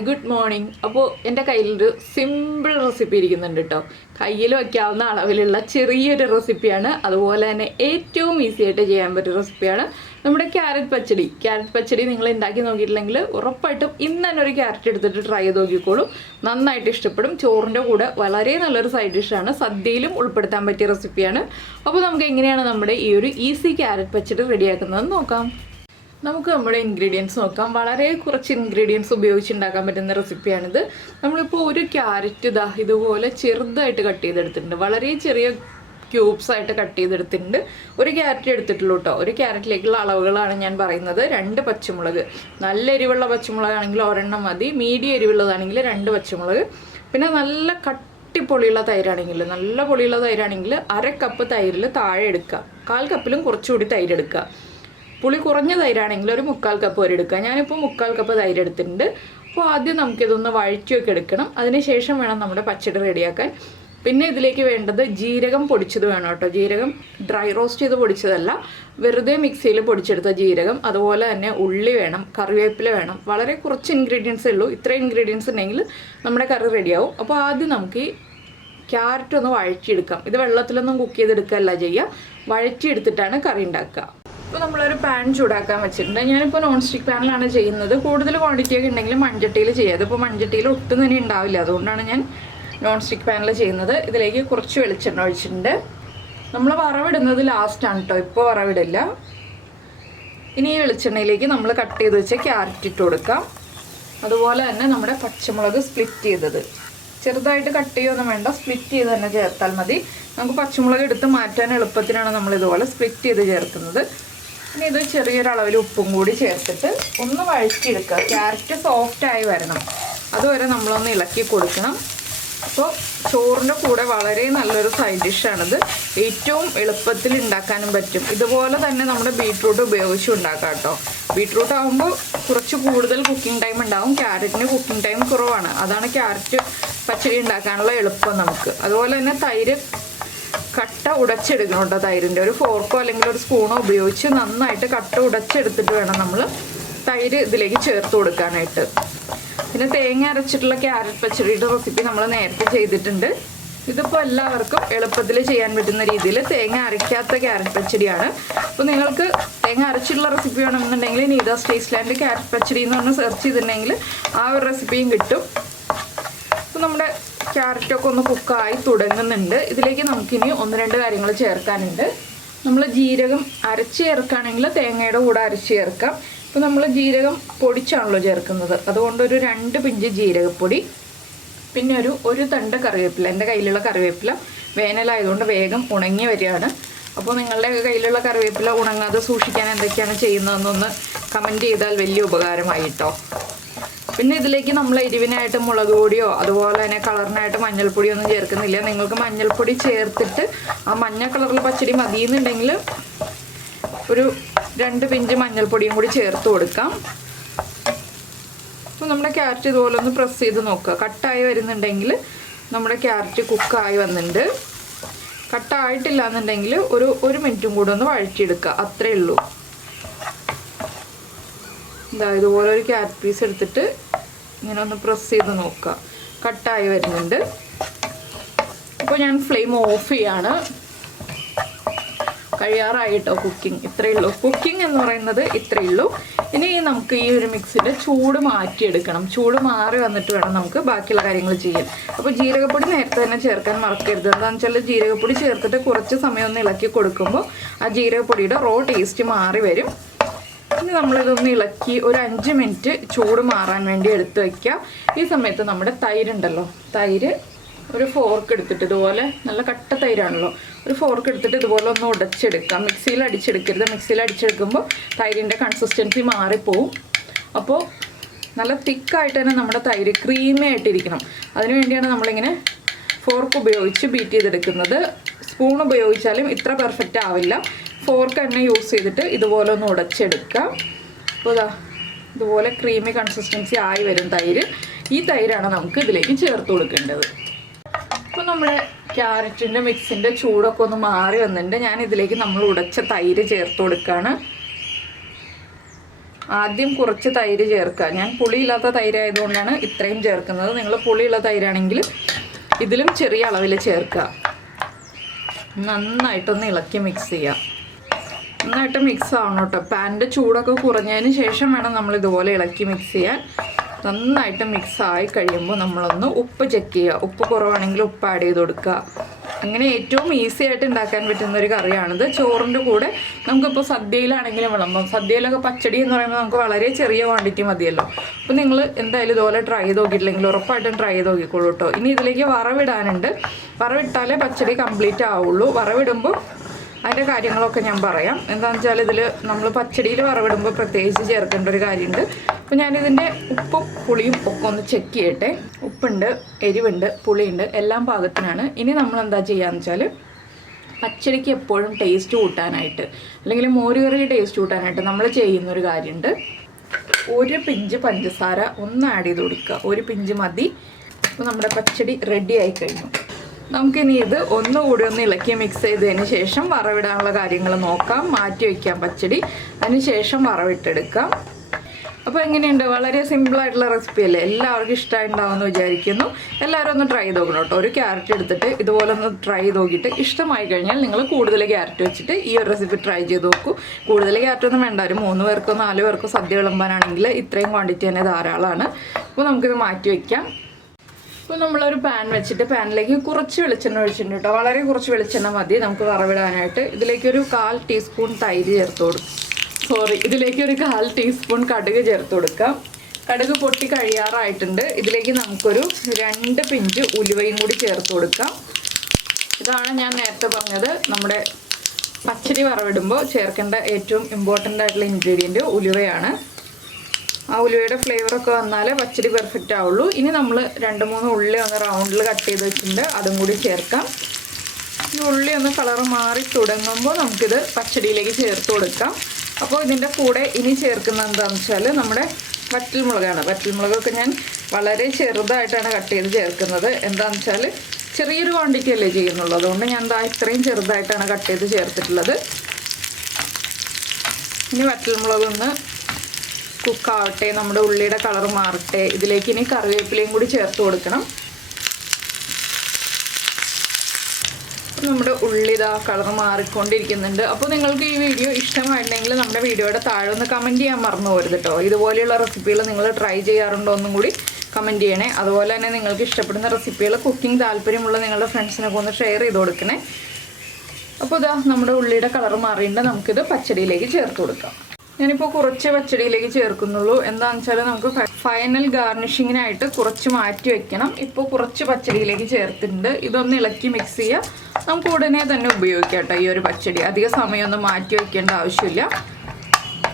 Hi good morning. അപ്പോൾ എൻ്റെ കയ്യിലൊരു സിമ്പിൾ റെസിപ്പി ഇരിക്കുന്നുണ്ട് കേട്ടോ. കയ്യിൽ വയ്ക്കാവുന്ന അളവിലുള്ള ചെറിയൊരു റെസിപ്പിയാണ്. അതുപോലെ തന്നെ ഏറ്റവും ഈസി ആയിട്ട് ചെയ്യാൻ പറ്റിയ റെസിപ്പിയാണ് നമ്മുടെ ക്യാരറ്റ് പച്ചടി. ക്യാരറ്റ് പച്ചടി നിങ്ങൾ ഉണ്ടാക്കി നോക്കിയിട്ടില്ലെങ്കിൽ ഉറപ്പായിട്ടും ഇന്ന് തന്നെ ഒരു ക്യാരറ്റ് എടുത്തിട്ട് ട്രൈ ചെയ്ത് നോക്കിക്കോളൂ. നന്നായിട്ട് ഇഷ്ടപ്പെടും. ചോറിൻ്റെ കൂടെ വളരെ നല്ലൊരു സൈഡ് ഡിഷാണ്. സദ്യയിലും ഉൾപ്പെടുത്താൻ പറ്റിയ റെസിപ്പിയാണ്. അപ്പോൾ നമുക്ക് എങ്ങനെയാണ് നമ്മുടെ ഈ ഒരു ഈസി ക്യാരറ്റ് പച്ചടി റെഡിയാക്കുന്നതെന്ന് നോക്കാം. നമുക്ക് നമ്മുടെ ഇൻഗ്രീഡിയൻസ് നോക്കാം. വളരെ കുറച്ച് ഇൻഗ്രീഡിയൻസ് ഉപയോഗിച്ചുണ്ടാക്കാൻ പറ്റുന്ന റെസിപ്പിയാണിത്. നമ്മളിപ്പോൾ ഒരു ക്യാരറ്റ് ഇതുപോലെ ചെറുതായിട്ട് കട്ട് ചെയ്തെടുത്തിട്ടുണ്ട്. വളരെ ചെറിയ ക്യൂബ്സ് ആയിട്ട് കട്ട് ചെയ്തെടുത്തിട്ടുണ്ട്. ഒരു ക്യാരറ്റ് എടുത്തിട്ടുള്ളൂ കേട്ടോ. ഒരു ക്യാരറ്റിലേക്കുള്ള അളവുകളാണ് ഞാൻ പറയുന്നത്. 2 പച്ചമുളക്, നല്ല എരിവുള്ള പച്ചമുളകാണെങ്കിൽ ഒരെണ്ണം മതി. മീഡിയം എരിവുള്ളതാണെങ്കിൽ 2 പച്ചമുളക്. പിന്നെ നല്ല കട്ടിപ്പൊളിയുള്ള തൈരാണെങ്കിൽ, നല്ല പൊളിയുള്ള തൈരാണെങ്കിൽ 1/2 കപ്പ് തൈരിൽ താഴെ എടുക്കുക. 1/4 കപ്പിലും കുറച്ചുകൂടി തൈര് എടുക്കുക. പുളി കുറഞ്ഞ തൈരാണെങ്കിൽ ഒരു 3/4 കപ്പ് വരെ എടുക്കുക. ഞാനിപ്പോൾ 3/4 കപ്പ് തൈര് എടുത്തിട്ടുണ്ട്. അപ്പോൾ ആദ്യം നമുക്കിതൊന്ന് വഴറ്റിയൊക്കെ എടുക്കണം. അതിനുശേഷം വേണം നമ്മുടെ പച്ചടി റെഡിയാക്കാൻ. പിന്നെ ഇതിലേക്ക് വേണ്ടത് ജീരകം പൊടിച്ചത് വേണം കേട്ടോ. ജീരകം ഡ്രൈ റോസ്റ്റ് ചെയ്ത് പൊടിച്ചതല്ല, വെറുതെ മിക്സിയിൽ പൊടിച്ചെടുത്ത ജീരകം. അതുപോലെ തന്നെ ഉള്ളി വേണം, കറിവേപ്പില വേണം. വളരെ കുറച്ച് ഇൻഗ്രീഡിയൻസേ ഉള്ളൂ. ഇത്ര ഇൻഗ്രീഡിയൻസ് ഉണ്ടെങ്കിൽ നമ്മുടെ കറി റെഡിയാവും. അപ്പോൾ ആദ്യം നമുക്ക് ഈ ക്യാരറ്റ് ഒന്ന് വഴറ്റിയെടുക്കാം. ഇത് വെള്ളത്തിലൊന്നും കുക്ക് ചെയ്തെടുക്കുകയല്ല ചെയ്യുക, വഴറ്റിയെടുത്തിട്ടാണ് കറി ഉണ്ടാക്കുക. ഇപ്പോൾ നമ്മളൊരു പാൻ ചൂടാക്കാൻ വെച്ചിട്ടുണ്ട്. ഞാനിപ്പോൾ നോൺ സ്റ്റിക്ക് പാനിലാണ് ചെയ്യുന്നത്. കൂടുതൽ ക്വാണ്ടിറ്റി ഒക്കെ ഉണ്ടെങ്കിൽ മൺചട്ടിയിൽ ചെയ്യുക. അതിപ്പോൾ മൺചട്ടിയിൽ ഒട്ടും തന്നെ ഉണ്ടാവില്ല, അതുകൊണ്ടാണ് ഞാൻ നോൺ സ്റ്റിക്ക് പാനിൽ ചെയ്യുന്നത്. ഇതിലേക്ക് കുറച്ച് വെളിച്ചെണ്ണ ഒഴിച്ചിട്ടുണ്ട്. നമ്മൾ വറവിടുന്നത് ലാസ്റ്റാണ് കേട്ടോ, ഇപ്പോൾ വറവിടില്ല. ഇനി ഈ വെളിച്ചെണ്ണയിലേക്ക് നമ്മൾ കട്ട് ചെയ്ത് വെച്ച ക്യാരറ്റ് ഇട്ട് കൊടുക്കാം. അതുപോലെ തന്നെ നമ്മുടെ പച്ചമുളക് സ്പ്ലിറ്റ് ചെയ്തത്, ചെറുതായിട്ട് കട്ട് ചെയ്യൊന്നും വേണ്ട, സ്പ്ലിറ്റ് ചെയ്ത് തന്നെ ചേർത്താൽ മതി. നമുക്ക് പച്ചമുളക് എടുത്ത് മാറ്റാൻ എളുപ്പത്തിനാണ് നമ്മൾ ഇതുപോലെ സ്പ്ലിറ്റ് ചെയ്ത് ചേർക്കുന്നത്. ഇനി ഇത് ചെറിയൊരളവിൽ ഉപ്പും കൂടി ചേർത്തിട്ട് ഒന്ന് വഴറ്റിയെടുക്കുക. ക്യാരറ്റ് സോഫ്റ്റായി വരണം, അതുവരെ നമ്മളൊന്ന് ഇളക്കി കൊടുക്കണം. അപ്പോൾ ചോറിൻ്റെ കൂടെ വളരെ നല്ലൊരു സൈഡ് ഡിഷാണിത്. ഏറ്റവും എളുപ്പത്തിൽ ഉണ്ടാക്കാനും പറ്റും. ഇതുപോലെ തന്നെ നമ്മുടെ ബീട്രൂട്ട് ഉപയോഗിച്ചും ഉണ്ടാക്കാം കേട്ടോ. ബീട്രൂട്ട് ആകുമ്പോൾ കുറച്ച് കൂടുതൽ കുക്കിംഗ് ടൈം ഉണ്ടാവും. ക്യാരറ്റിന് കുക്കിംഗ് ടൈം കുറവാണ്. അതാണ് ക്യാരറ്റ് പച്ചടി ഉണ്ടാക്കാനുള്ള എളുപ്പം നമുക്ക്. അതുപോലെ തന്നെ തൈര് കട്ട ഉടച്ചെടുക്കണം കേട്ടോ. തൈരിൻ്റെ ഒരു ഫോർക്കോ അല്ലെങ്കിൽ ഒരു സ്പൂണോ ഉപയോഗിച്ച് നന്നായിട്ട് കട്ട ഉടച്ചെടുത്തിട്ട് വേണം നമ്മൾ തൈര് ഇതിലേക്ക് ചേർത്ത് കൊടുക്കാനായിട്ട്. പിന്നെ തേങ്ങ അരച്ചിട്ടുള്ള ക്യാരറ്റ് പച്ചടിയുടെ റെസിപ്പി നമ്മൾ നേരത്തെ ചെയ്തിട്ടുണ്ട്. ഇതിപ്പോൾ എല്ലാവർക്കും എളുപ്പത്തിൽ ചെയ്യാൻ പറ്റുന്ന രീതിയിൽ തേങ്ങ അരയ്ക്കാത്ത ക്യാരറ്റ് പച്ചടിയാണ്. അപ്പോൾ നിങ്ങൾക്ക് തേങ്ങ അരച്ചിട്ടുള്ള റെസിപ്പി വേണമെന്നുണ്ടെങ്കിൽ നീതാസ് ടേസ്റ്റ്ലാൻഡ് ക്യാരറ്റ് പച്ചടി എന്ന് പറഞ്ഞ് സെർച്ച് ചെയ്തിട്ടുണ്ടെങ്കിൽ ആ ഒരു റെസിപ്പിയും കിട്ടും. അപ്പോൾ നമ്മുടെ ക്യാരറ്റൊക്കെ ഒന്ന് കുക്കായി തുടങ്ങുന്നുണ്ട്. ഇതിലേക്ക് നമുക്കിനി 1-2 കാര്യങ്ങൾ ചേർക്കാനുണ്ട്. നമ്മൾ ജീരകം അരച്ച് ചേർക്കുകയാണെങ്കിൽ തേങ്ങയുടെ കൂടെ അരച്ച് ചേർക്കാം. ഇപ്പോൾ നമ്മൾ ജീരകം പൊടിച്ചാണല്ലോ ചേർക്കുന്നത്, അതുകൊണ്ട് ഒരു 2 പിഞ്ച് ജീരകപ്പൊടി, പിന്നെ ഒരു തണ്ട് കറിവേപ്പില. എൻ്റെ കയ്യിലുള്ള കറിവേപ്പില വേനലായതുകൊണ്ട് വേഗം ഉണങ്ങി വരികയാണ്. അപ്പോൾ നിങ്ങളുടെ കയ്യിലുള്ള കറിവേപ്പില ഉണങ്ങാതെ സൂക്ഷിക്കാൻ എന്തൊക്കെയാണ് ചെയ്യുന്നതെന്നൊന്ന് കമൻറ്റ് ചെയ്താൽ വലിയ ഉപകാരമായി കേട്ടോ. പിന്നെ ഇതിലേക്ക് നമ്മൾ എരിവിനായിട്ട് മുളക് പൊടിയോ അതുപോലെ തന്നെ കളറിനായിട്ട് മഞ്ഞൾപ്പൊടിയോ ഒന്നും ചേർക്കുന്നില്ല. നിങ്ങൾക്ക് മഞ്ഞൾപ്പൊടി ചേർത്തിട്ട് ആ മഞ്ഞ കളറിൽ പച്ചടി മതിയെന്നുണ്ടെങ്കിൽ ഒരു 2 പിഞ്ച് മഞ്ഞൾപ്പൊടിയും കൂടി ചേർത്ത് കൊടുക്കാം. അപ്പോൾ നമ്മുടെ ക്യാരറ്റ് ഇതുപോലെ ഒന്ന് പ്രസ് ചെയ്ത് നോക്കുക. കട്ടായി വരുന്നുണ്ടെങ്കിൽ നമ്മുടെ ക്യാരറ്റ് കുക്കായി വന്നിട്ടുണ്ട്. കട്ടായിട്ടില്ല എന്നുണ്ടെങ്കിൽ ഒരു മിനിറ്റും കൂടെ ഒന്ന് വഴറ്റിയെടുക്കുക, അത്രയേ ഉള്ളൂ. ഇതുപോലെ ഒരു ക്യാരറ്റ് പീസ് എടുത്തിട്ട് ഇങ്ങനെ ഒന്ന് പ്രസ് ചെയ്ത് നോക്കുക. കട്ടായി വരുന്നുണ്ട്. അപ്പോൾ ഞാൻ ഫ്ലെയിം ഓഫ് ചെയ്യാണ്. കഴിയാറായിട്ടോ കുക്കിംഗ്. ഇത്രയേ ഉള്ളൂ. കുക്കിംഗ് എന്ന് പറയുന്നത് ഇത്രയേ ഉള്ളൂ. ഇനി നമുക്ക് ഈ ഒരു മിക്സിൻ്റെ ചൂട് മാറ്റിയെടുക്കണം. ചൂട് മാറി വന്നിട്ട് വേണം നമുക്ക് ബാക്കിയുള്ള കാര്യങ്ങൾ ചെയ്യാൻ. അപ്പോൾ ജീരകപ്പൊടി നേരത്തെ തന്നെ ചേർക്കാൻ മറക്കരുത്. എന്താണെന്ന് വെച്ചാൽ ജീരകപ്പൊടി ചേർത്തിട്ട് കുറച്ച് സമയം ഒന്ന് ഇളക്കി കൊടുക്കുമ്പോൾ ആ ജീരകപ്പൊടിയുടെ റോ ടേസ്റ്റ് മാറി വരും. ഇനി നമ്മളിതൊന്ന് ഇളക്കി ഒരു 5 മിനിറ്റ് ചൂട് മാറാൻ വേണ്ടി എടുത്ത് വയ്ക്കുക. ഈ സമയത്ത് നമ്മുടെ തൈരുണ്ടല്ലോ, തൈര് ഒരു ഫോർക്ക് എടുത്തിട്ട് ഇതുപോലെ, നല്ല കട്ട തൈരാണല്ലോ, ഒരു ഫോർക്ക് എടുത്തിട്ട് ഇതുപോലെ ഒന്ന് ഉടച്ചെടുക്കാം. മിക്സിയിൽ അടിച്ചെടുക്കരുത്. മിക്സിയിൽ അടിച്ചെടുക്കുമ്പോൾ തൈരിൻ്റെ കൺസിസ്റ്റൻസി മാറിപ്പോവും. അപ്പോൾ നല്ല തിക്കായിട്ട് തന്നെ നമ്മുടെ തൈര് ക്രീമി ആയിട്ടിരിക്കണം. അതിനു വേണ്ടിയാണ് നമ്മളിങ്ങനെ ഫോർക്ക് ഉപയോഗിച്ച് ബീറ്റ് ചെയ്തെടുക്കുന്നത്. സ്പൂൺ ഉപയോഗിച്ചാലും ഇത്ര പെർഫെക്റ്റ് ആവില്ല. ഫോർക്ക് തന്നെ യൂസ് ചെയ്തിട്ട് ഇതുപോലെ ഒന്ന് ഉടച്ചെടുക്കാം. അപ്പോൾ ഇതുപോലെ ക്രീമി കൺസിസ്റ്റൻസി ആയി വരും തൈര്. ഈ തൈരാണ് നമുക്ക് ഇതിലേക്ക് ചേർത്ത് കൊടുക്കേണ്ടത്. അപ്പോൾ നമ്മുടെ ക്യാരറ്റിൻ്റെ മിക്സിൻ്റെ ചൂടൊക്കെ ഒന്ന് മാറി വന്നിട്ടുണ്ട്. ഞാൻ ഇതിലേക്ക് നമ്മൾ ഉടച്ച തൈര് ചേർത്ത് കൊടുക്കുകയാണ്. ആദ്യം കുറച്ച് തൈര് ചേർക്കുക. ഞാൻ പുളിയില്ലാത്ത തൈരായതുകൊണ്ടാണ് ഇത്രയും ചേർക്കുന്നത്. നിങ്ങൾ പുളിയുള്ള തൈരാണെങ്കിൽ ഇതിലും ചെറിയ അളവിൽ ചേർക്കുക. നന്നായിട്ടൊന്ന് ഇളക്കി മിക്സ് ചെയ്യുക. നന്നായിട്ട് മിക്സ് ആവണം കേട്ടോ. പാനിൻ്റെ ചൂടൊക്കെ കുറഞ്ഞതിന് ശേഷം വേണം നമ്മൾ ഇതുപോലെ ഇളക്കി മിക്സ് ചെയ്യാൻ. നന്നായിട്ട് മിക്സ് ആയി കഴിയുമ്പോൾ നമ്മളൊന്ന് ഉപ്പ് ചെക്ക് ചെയ്യുക. ഉപ്പ് കുറവാണെങ്കിൽ ഉപ്പ് ആഡ് ചെയ്ത് കൊടുക്കുക. അങ്ങനെ ഏറ്റവും ഈസി ആയിട്ട് ഉണ്ടാക്കാൻ പറ്റുന്ന ഒരു കറിയാണിത്. ചോറിൻ്റെ കൂടെ നമുക്കിപ്പോൾ സദ്യയിലാണെങ്കിലും വിളമ്പം. സദ്യയിലൊക്കെ പച്ചടി എന്ന് പറയുമ്പോൾ നമുക്ക് വളരെ ചെറിയ ക്വാണ്ടിറ്റി മതിയല്ലോ. അപ്പോൾ നിങ്ങൾ എന്തായാലും ഇതുപോലെ ട്രൈ ചെയ്ത് നോക്കിയിട്ടില്ലെങ്കിൽ ഉറപ്പായിട്ടും ട്രൈ ചെയ്ത് നോക്കിക്കോളൂ കേട്ടോ. ഇനി ഇതിലേക്ക് വറവിടാനുണ്ട്. വറവിട്ടാലേ പച്ചടി കംപ്ലീറ്റ് ആവുള്ളൂ. വറവിടുമ്പോൾ അതിൻ്റെ കാര്യങ്ങളൊക്കെ ഞാൻ പറയാം. എന്താണെന്ന് വെച്ചാൽ ഇതിൽ നമ്മൾ പച്ചടിയിൽ വറവിടുമ്പോൾ പ്രത്യേകിച്ച് ചേർക്കേണ്ട ഒരു കാര്യമുണ്ട്. അപ്പോൾ ഞാനിതിൻ്റെ ഉപ്പും പുളിയും ഒക്കെ ഒന്ന് ചെക്ക് ചെയ്യട്ടെ. ഉപ്പുണ്ട്, എരിവുണ്ട്, പുളിയുണ്ട്, എല്ലാം പാകത്തിനാണ്. ഇനി നമ്മൾ എന്താ ചെയ്യുകയെന്ന് വെച്ചാൽ പച്ചടിക്ക് എപ്പോഴും ടേസ്റ്റ് കൂട്ടാനായിട്ട് അല്ലെങ്കിൽ മോരുകറി ടേസ്റ്റ് കൂട്ടാനായിട്ട് നമ്മൾ ചെയ്യുന്നൊരു കാര്യമുണ്ട്. ഒരു പിഞ്ച് പഞ്ചസാര ഒന്ന് ആഡ് ചെയ്ത് കൊടുക്കുക. ഒരു പിഞ്ച് മതി. അപ്പോൾ നമ്മുടെ പച്ചടി റെഡി ആയി കഴിഞ്ഞു. നമുക്കിനി ഇത് ഒന്നുകൂടി ഒന്ന് ഇളക്കി മിക്സ് ചെയ്തതിന് ശേഷം വറവിടാനുള്ള കാര്യങ്ങൾ നോക്കാം. മാറ്റി വയ്ക്കാം പച്ചടി. അതിന് ശേഷം വറവിട്ടെടുക്കാം. അപ്പോൾ എങ്ങനെയുണ്ട്? വളരെ സിമ്പിളായിട്ടുള്ള റെസിപ്പി അല്ലേ? എല്ലാവർക്കും ഇഷ്ടമായിട്ടുണ്ടാവുമെന്ന് വിചാരിക്കുന്നു. എല്ലാവരും ഒന്ന് ട്രൈ ചെയ്ത് നോക്കണം കേട്ടോ. ഒരു ക്യാരറ്റ് എടുത്തിട്ട് ഇതുപോലെ ഒന്ന് ട്രൈ ചെയ്ത് നോക്കിയിട്ട് ഇഷ്ടമായി കഴിഞ്ഞാൽ നിങ്ങൾ കൂടുതൽ ക്യാരറ്റ് വെച്ചിട്ട് ഈ ഒരു റെസിപ്പി ട്രൈ ചെയ്ത് നോക്കൂ. കൂടുതൽ ക്യാരറ്റ് ഒന്നും വേണ്ട. ഒരു 3 പേർക്കോ 4 പേർക്കോ സദ്യ വിളമ്പാനാണെങ്കിൽ ഇത്രയും ക്വാണ്ടിറ്റി തന്നെ ധാരാളമാണ്. അപ്പോൾ നമുക്കിത് മാറ്റി വയ്ക്കാം. ഇപ്പോൾ നമ്മളൊരു പാൻ വെച്ചിട്ട് പാനിലേക്ക് കുറച്ച് വെളിച്ചെണ്ണ ഒഴിച്ചിട്ടുണ്ട് കേട്ടോ. വളരെ കുറച്ച് വെളിച്ചെണ്ണ മതി നമുക്ക് വറവിടാനായിട്ട്. ഇതിലേക്കൊരു 1/4 ടീസ്പൂൺ തൈര് ചേർത്ത് കൊടുക്കും. ഇതിലേക്ക് ഒരു 1/4 ടീസ്പൂൺ കടുക് ചേർത്ത് കൊടുക്കാം. കടുക് പൊട്ടി കഴിയാറായിട്ടുണ്ട്. ഇതിലേക്ക് നമുക്കൊരു 2 പിഞ്ച് ഉലുവയും കൂടി ചേർത്ത് കൊടുക്കാം. ഇതാണ് ഞാൻ നേരത്തെ പറഞ്ഞത് നമ്മുടെ പച്ചടി വറവിടുമ്പോൾ ചേർക്കേണ്ട ഏറ്റവും ഇമ്പോർട്ടൻ്റ് ആയിട്ടുള്ള ഇൻഗ്രീഡിയൻറ്റ് ഉലുവയാണ്. ആ ഉലുവയുടെ ഫ്ലേവറൊക്കെ വന്നാലേ പച്ചടി പെർഫെക്റ്റ് ആവുള്ളൂ. ഇനി നമ്മൾ 2-3 ഉള്ളി ഒന്ന് റൗണ്ടിൽ കട്ട് ചെയ്ത് വെച്ചിട്ടുണ്ട്. അതും കൂടി ചേർക്കാം. ഈ ഉള്ളി ഒന്ന് കളർ മാറി തുടങ്ങുമ്പോൾ നമുക്കിത് പച്ചടിയിലേക്ക് ചേർത്ത് കൊടുക്കാം. അപ്പോൾ ഇതിൻ്റെ കൂടെ ഇനി ചേർക്കുന്നത് എന്താണെന്ന് വെച്ചാൽ നമ്മുടെ വറ്റൽമുളകാണ്. വറ്റൽമുളകൊക്കെ ഞാൻ വളരെ ചെറുതായിട്ടാണ് കട്ട് ചെയ്ത് ചേർക്കുന്നത്. എന്താണെന്ന് വെച്ചാൽ ചെറിയൊരു ക്വാണ്ടിറ്റി അല്ലേ ചെയ്യുന്നുള്ളൂ. അതുകൊണ്ട് ഞാൻ ഇത്രയും ചെറുതായിട്ടാണ് കട്ട് ചെയ്ത് ചേർത്തിട്ടുള്ളത്. ഇനി വറ്റൽമുളകൊന്ന് കുക്കാവട്ടെ. നമ്മുടെ ഉള്ളിയുടെ കളർ മാറട്ടെ. ഇതിലേക്ക് ഇനി കറിവേപ്പിലയും കൂടി ചേർത്ത് കൊടുക്കണം. നമ്മുടെ ഉള്ളി കളർ മാറിക്കൊണ്ടിരിക്കുന്നുണ്ട്. അപ്പോൾ നിങ്ങൾക്ക് ഈ വീഡിയോ ഇഷ്ടമായിട്ടുണ്ടെങ്കിൽ നമ്മുടെ വീഡിയോയുടെ താഴെ ഒന്ന് കമൻറ്റ് ചെയ്യാൻ മറന്നു പോരുത് കേട്ടോ. ഇതുപോലെയുള്ള റെസിപ്പികൾ നിങ്ങൾ ട്രൈ ചെയ്യാറുണ്ടോ എന്നും കൂടി കമൻറ്റ് ചെയ്യണേ. അതുപോലെ തന്നെ നിങ്ങൾക്ക് ഇഷ്ടപ്പെടുന്ന റെസിപ്പികൾ കുക്കിംഗ് താല്പര്യമുള്ള നിങ്ങളുടെ ഫ്രണ്ട്സിനൊക്കെ ഒന്ന് ഷെയർ ചെയ്ത് കൊടുക്കണേ. അപ്പോൾ നമ്മുടെ ഉള്ളിയുടെ കളർ മാറിയിട്ട് നമുക്കിത് പച്ചടിയിലേക്ക് ചേർത്ത് കൊടുക്കാം. ഞാനിപ്പോൾ കുറച്ച് പച്ചടിയിലേക്ക് ചേർക്കുന്നുള്ളൂ. എന്താണെന്ന് വെച്ചാൽ നമുക്ക് ഫൈനൽ ഗാർണിഷിങ്ങിനായിട്ട് കുറച്ച് മാറ്റി വെക്കണം. ഇപ്പോൾ കുറച്ച് പച്ചടിയിലേക്ക് ചേർത്തിട്ടുണ്ട്. ഇതൊന്ന് ഇളക്കി മിക്സ് ചെയ്യുക. നമുക്ക് ഉടനെ തന്നെ ഉപയോഗിക്കാം കേട്ടോ ഈ ഒരു പച്ചടി. അധിക സമയമൊന്നും മാറ്റി വയ്ക്കേണ്ട ആവശ്യമില്ല.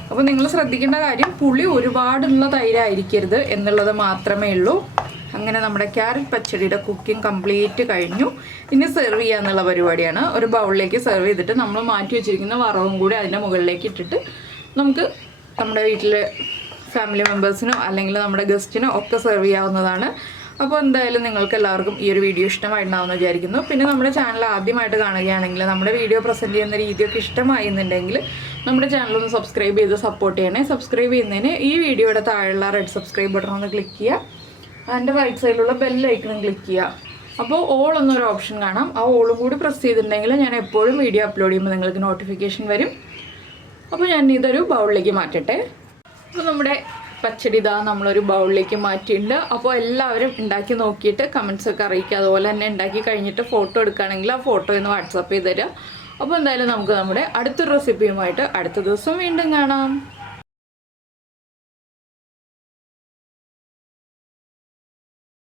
അപ്പോൾ നിങ്ങൾ ശ്രദ്ധിക്കേണ്ട കാര്യം പുളി ഒരുപാടുള്ള തൈരായിരിക്കരുത് എന്നുള്ളത് മാത്രമേ ഉള്ളൂ. അങ്ങനെ നമ്മുടെ ക്യാരറ്റ് പച്ചടിയുടെ കുക്കിംഗ് കംപ്ലീറ്റ് കഴിഞ്ഞു. ഇനി സെർവ് ചെയ്യാന്നുള്ള പരിപാടിയാണ്. ഒരു ബൗളിലേക്ക് സെർവ് ചെയ്തിട്ട് നമ്മൾ മാറ്റി വെച്ചിരിക്കുന്ന വറവും കൂടി അതിൻ്റെ മുകളിലേക്ക് ഇട്ടിട്ട് നമുക്ക് നമ്മുടെ വീട്ടിലെ ഫാമിലി മെമ്പേഴ്സിനോ അല്ലെങ്കിൽ നമ്മുടെ ഗസ്റ്റിനോ ഒക്കെ സെർവ് ചെയ്യാവുന്നതാണ്. അപ്പോൾ എന്തായാലും നിങ്ങൾക്ക് എല്ലാവർക്കും ഈ ഒരു വീഡിയോ ഇഷ്ടമായിട്ടുണ്ടാവുമെന്ന് വിചാരിക്കുന്നു. പിന്നെ നമ്മുടെ ചാനൽ ആദ്യമായിട്ട് കാണുകയാണെങ്കിൽ നമ്മുടെ വീഡിയോ പ്രസൻറ്റ് ചെയ്യുന്ന രീതിയൊക്കെ ഇഷ്ടമായിരുന്നുണ്ടെങ്കിൽ നമ്മുടെ ചാനലൊന്ന് സബ്സ്ക്രൈബ് ചെയ്ത് സപ്പോർട്ട് ചെയ്യണേ. സബ്സ്ക്രൈബ് ചെയ്യുന്നതിന് ഈ വീഡിയോയുടെ താഴെയുള്ള റെഡ് സബ്സ്ക്രൈബ് ബട്ടൺ ഒന്ന് ക്ലിക്ക് ചെയ്യുക. അതിൻ്റെ റൈറ്റ് സൈഡിലുള്ള ബെൽ ഐക്കണും ക്ലിക്ക് ചെയ്യുക. അപ്പോൾ ഓൾ എന്നൊരു ഓപ്ഷൻ കാണാം. ആ ഓളും കൂടി പ്രസ് ചെയ്തിട്ടുണ്ടെങ്കിൽ ഞാൻ എപ്പോഴും വീഡിയോ അപ്ലോഡ് ചെയ്യുമ്പോൾ നിങ്ങൾക്ക് നോട്ടിഫിക്കേഷൻ വരും. അപ്പോൾ ഞാൻ ഇതൊരു ബൗളിലേക്ക് മാറ്റട്ടെ. അപ്പോൾ നമ്മുടെ പച്ചടി നമ്മളൊരു ബൗളിലേക്ക് മാറ്റിയിട്ടുണ്ട്. അപ്പോൾ എല്ലാവരും ഉണ്ടാക്കി നോക്കിയിട്ട് കമൻസൊക്കെ അറിയിക്കുക. അതുപോലെ തന്നെ ഉണ്ടാക്കി കഴിഞ്ഞിട്ട് ഫോട്ടോ എടുക്കുകയാണെങ്കിൽ ആ ഫോട്ടോ ഒന്ന് വാട്സാപ്പ് ചെയ്ത് തരിക. അപ്പോൾ എന്തായാലും നമുക്ക് നമ്മുടെ അടുത്തൊരു റെസിപ്പിയുമായിട്ട് അടുത്ത ദിവസം വീണ്ടും കാണാം.